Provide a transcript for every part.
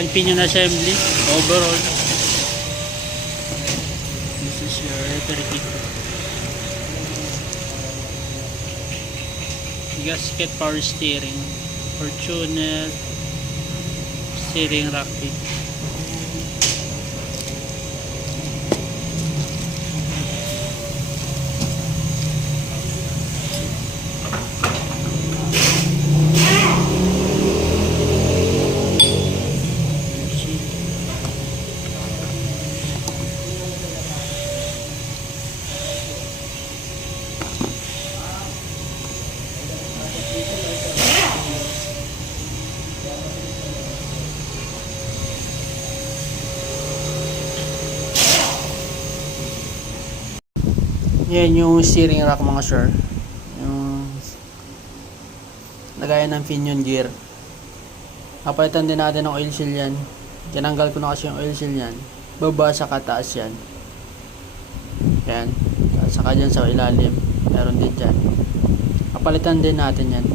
and pinion assembly overall. This is your repair kit. Gasket, power steering, Fortuner, steering rack kit. Yan yung steering rack mga sir. Yung lagayan ng pinion gear. Napalitan din natin ng oil seal yan. Tinanggal ko na kasi yung oil seal yan. Baba sa kataas yan. Yan. Saka dyan sa ilalim. Meron din dyan. Napalitan din natin yan.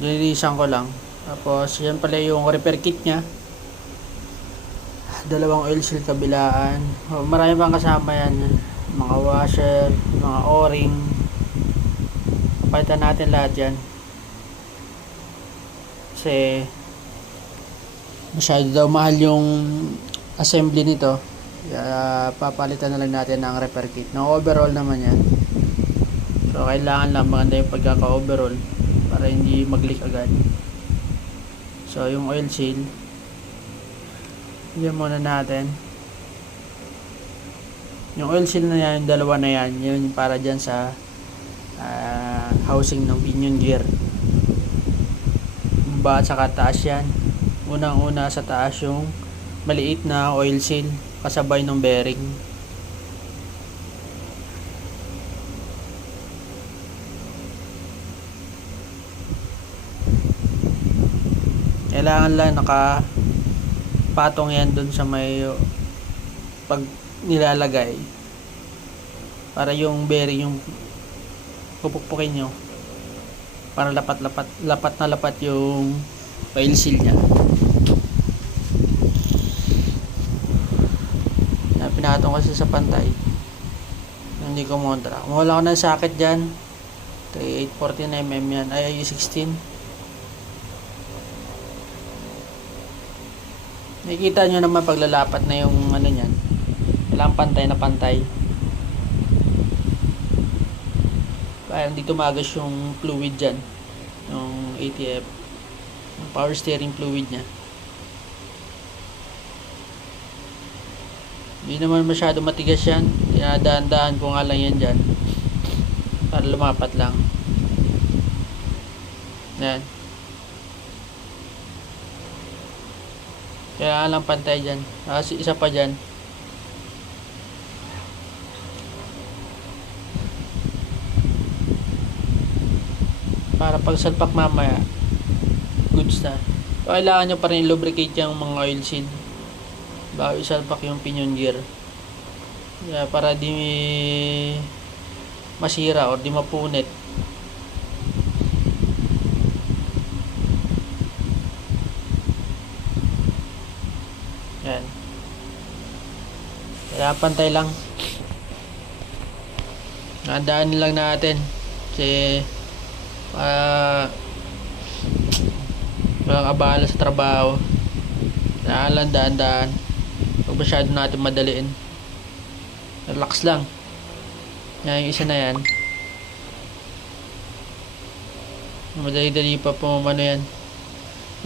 Nililisan ko lang. Tapos yan pala yung repair kit nya. Dalawang oil seal kabilaan. Marami pang kasama yan. Mga washer, mga o-ring. Palitan natin lahat yan. Kasi masyado daw mahal yung assembly nito. Kaya papalitan na lang natin ng repair kit. No, overall naman yan. So kailangan lang maganda yung pagkaka-overall para hindi mag-leak agad. So yung oil seal, yan muna natin. Yung oil seal na yan, yung dalawa na yan, yun para dyan sa housing ng pinion gear. Baba at saka taas yan. Unang-una sa taas yung maliit na oil seal kasabay ng bearing. Kailangan lang patong yan dun sa may pag nilalagay para yung bearing yung pupukpukin nyo para lapat na lapat yung oil seal nya. Pinatong kasi sa pantay, hindi ko montra. Wala ko ng socket dyan. 849mm yan, ay 16. Nakikita nyo naman paglalapat na yung ano nyan. Kailangan pantay na pantay. Kaya hindi tumagas yung fluid dyan. Yung ATF. Yung power steering fluid nya. Hindi naman masyado matigas yan. Dinadaan-daan ko nga lang yan dyan. Para lumapat lang. Yan. Kaya lang pantay dyan. Kasi isa pa dyan. Para pag salpak mamaya, goods na. So, kailangan nyo pa rin lubricate yung mga oil seal bago isalpak yung pinion gear. Yeah, para di masira or di mapunit. Yan. Kaya pantay lang. Nadaan lang natin. Kasi walang abala sa trabaho. Kaya lang daan-daan. Huwag masyado natin madaliin. Relax lang. Yan yung isa na yan. Madali-dali pa po ano yan.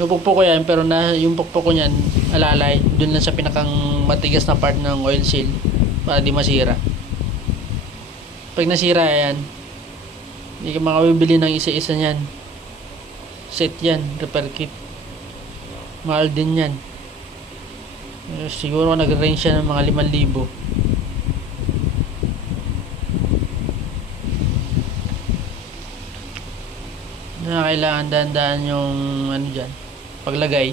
Yung pukpok ko yan, pero yung pukpok ko yan alalay dun lang sa pinakang matigas na part ng oil seal para di masira. Pag nasira yan, hindi ka makabibili ng isa-isa yan. Set yan, repair kit. Mahal din yan. Siguro nag-range siya ng mga 5,000. Na kailangan dahan-dahan yung ano dyan, paglagay.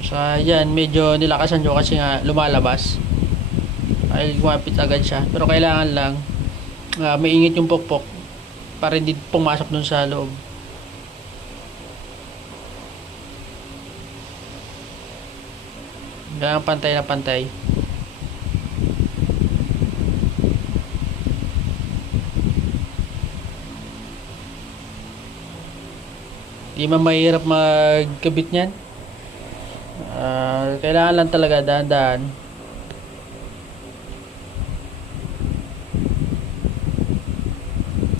So yan, medyo nilakasan ko kasi nga lumalabas. Ay gumapit agad siya. Pero kailangan lang Maingit yung pokpok para hindi pumasok dun sa loob. Kailangan pantay na pantay. Di man mahirap magkabit niyan. Kailangan lang talaga dahan-dahan.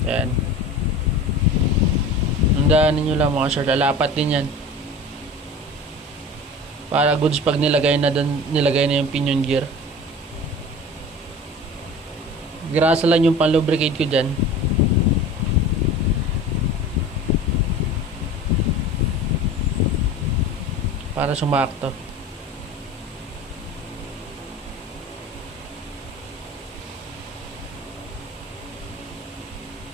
Yan. Dahanin nyo lang mga sir. Lalapat din yan. Para goods pag nilagay na yung pinion gear. Grasa lang yung pan-lubricate ko dyan. Para sumakto.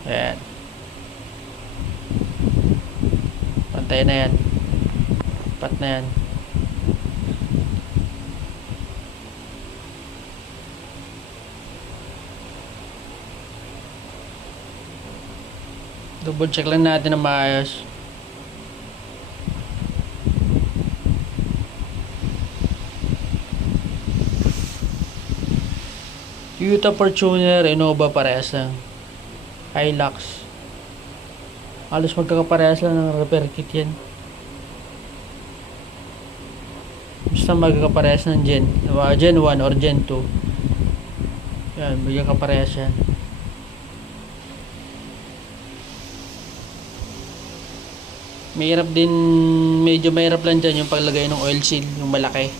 Ayan. Pantay na yan. Pat na yan. Double check lang natin na maayos. Toyota Fortuner, Innova parehas lang. Hilux. Halos magkakaparehas lang ng repair kit yan. Basta magkakaparehas ng Gen 1 or Gen 2. Yan, magkakaparehas yan. Mahirap din, medyo mahirap lang dyan yung paglagay ng oil seal, yung malaki.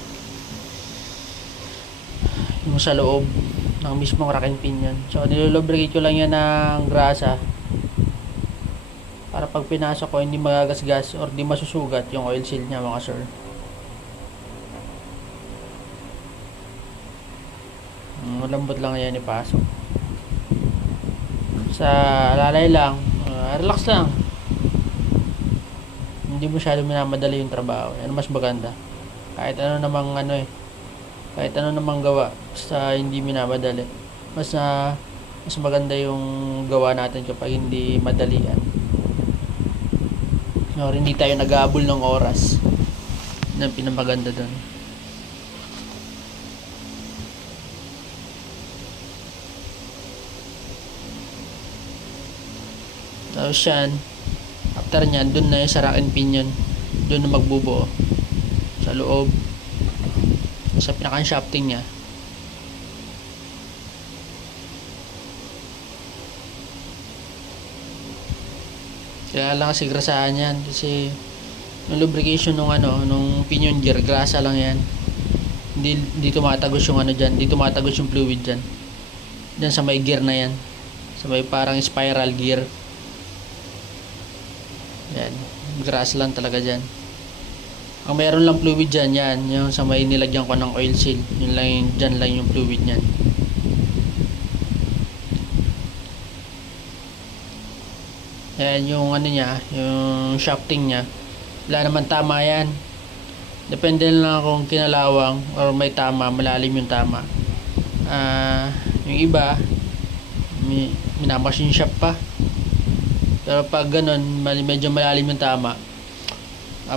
Yung sa loob ng mismong rack and pinion. So nilulubricate ko lang yan ng grasa para pag pinasok ko hindi magagasgas or di masusugat yung oil seal nya mga sir. Malambot lang yan ipasok. Sa alalay lang, relax lang. Hindi masyado minamadali yung trabaho. Yan mas maganda. Kahit ano namang kahit ano namang gawa, basta hindi minamadali. Mas maganda yung gawa natin kapag hindi madalian. Or hindi tayo nag-aabol ng oras. Yan ang pinamaganda doon. Tapos yan, after nyan, dun na yung sa rack and pinion. Dun na magbubuo. Sa loob. Sa pinakang shafting nya. Kaya lang kasi grasahan yan. Kasi yung lubrication nung pinion gear, grasa lang yan. Hindi tumatagos yung dyan. Hindi tumatagos yung fluid dyan. Dyan sa may gear na yan. Sa may parang spiral gear. Yan, grass lang talaga dyan. Ang meron lang fluid dyan, yan, yung sa may nilagyan ko ng oil seal. Yun lang, dyan lang yung fluid nyan. Yan, yung yung shafting nya. Wala naman tama yan. Depende lang kung kinalawang or may tama, malalim yung tama. Yung iba, minamachine shop pa. Pero pag ganun, medyo malalim yung tama,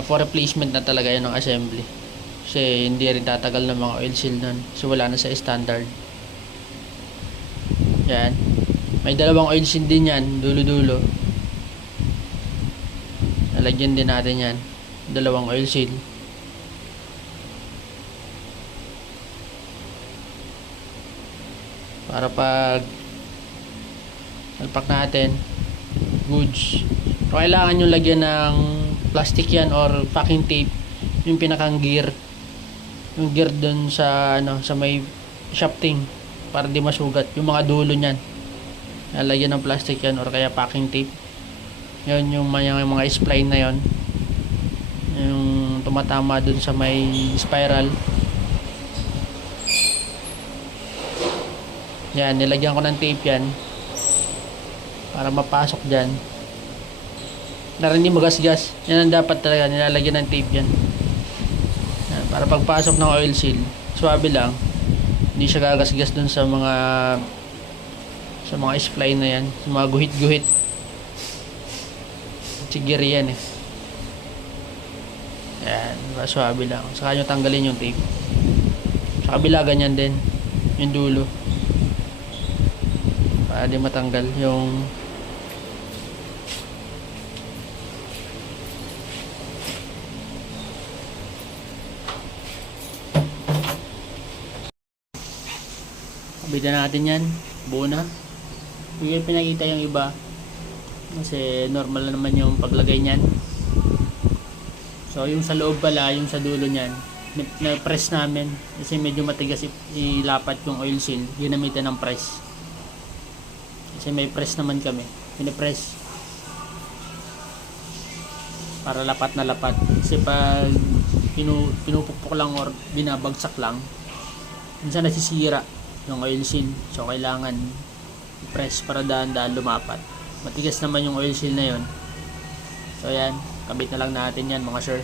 for replacement na talaga yun ng assembly. Kasi hindi rin tatagal ng mga oil seal nun. So wala na sa standard. Yan. May dalawang oil seal din yan, dulo-dulo. Nalagyan din natin yan. Dalawang oil seal. Para pag alpak natin, goods. So, kailangan nyo lagyan ng plastic yan or packing tape yung pinakang gear, yung gear dun sa sa may shafting para di masugat yung mga dulo nyan. Lagyan ng plastic yan or kaya packing tape. Yun yung mga spline na yon, yung tumatama dun sa may spiral. Yan, nilagyan ko ng tape yan para mapasok dyan na hindi magasgas. Yan ang dapat talaga, nilalagyan ng tape yan. Yan, para pagpasok ng oil seal, swabe lang, hindi siya gagasgas dun sa sa mga spline na yan, sa mga guhit-guhit. Sigiri yan eh. Yan, swabe lang. Saka nyo tanggalin yung tape. Sa kabila ganyan din yung dulo. Para di matanggal yung kabitan natin yan. Buo na. Hindi pinakita yung iba kasi normal na naman yung paglagay niyan. So yung sa loob pala, yung sa dulo niyan, na-press namin kasi medyo matigas ilapat yung oil seal, ginamitan ng press. Kasi may press naman kami, pinipress para lapat na lapat. Kasi pag pinupukpok lang or binabagsak lang, minsan nasisira yung oil seal. So kailangan i-press para daan-daan lumapat. Matigas naman yung oil seal na yon. So yan, kabit na lang natin yan mga sir.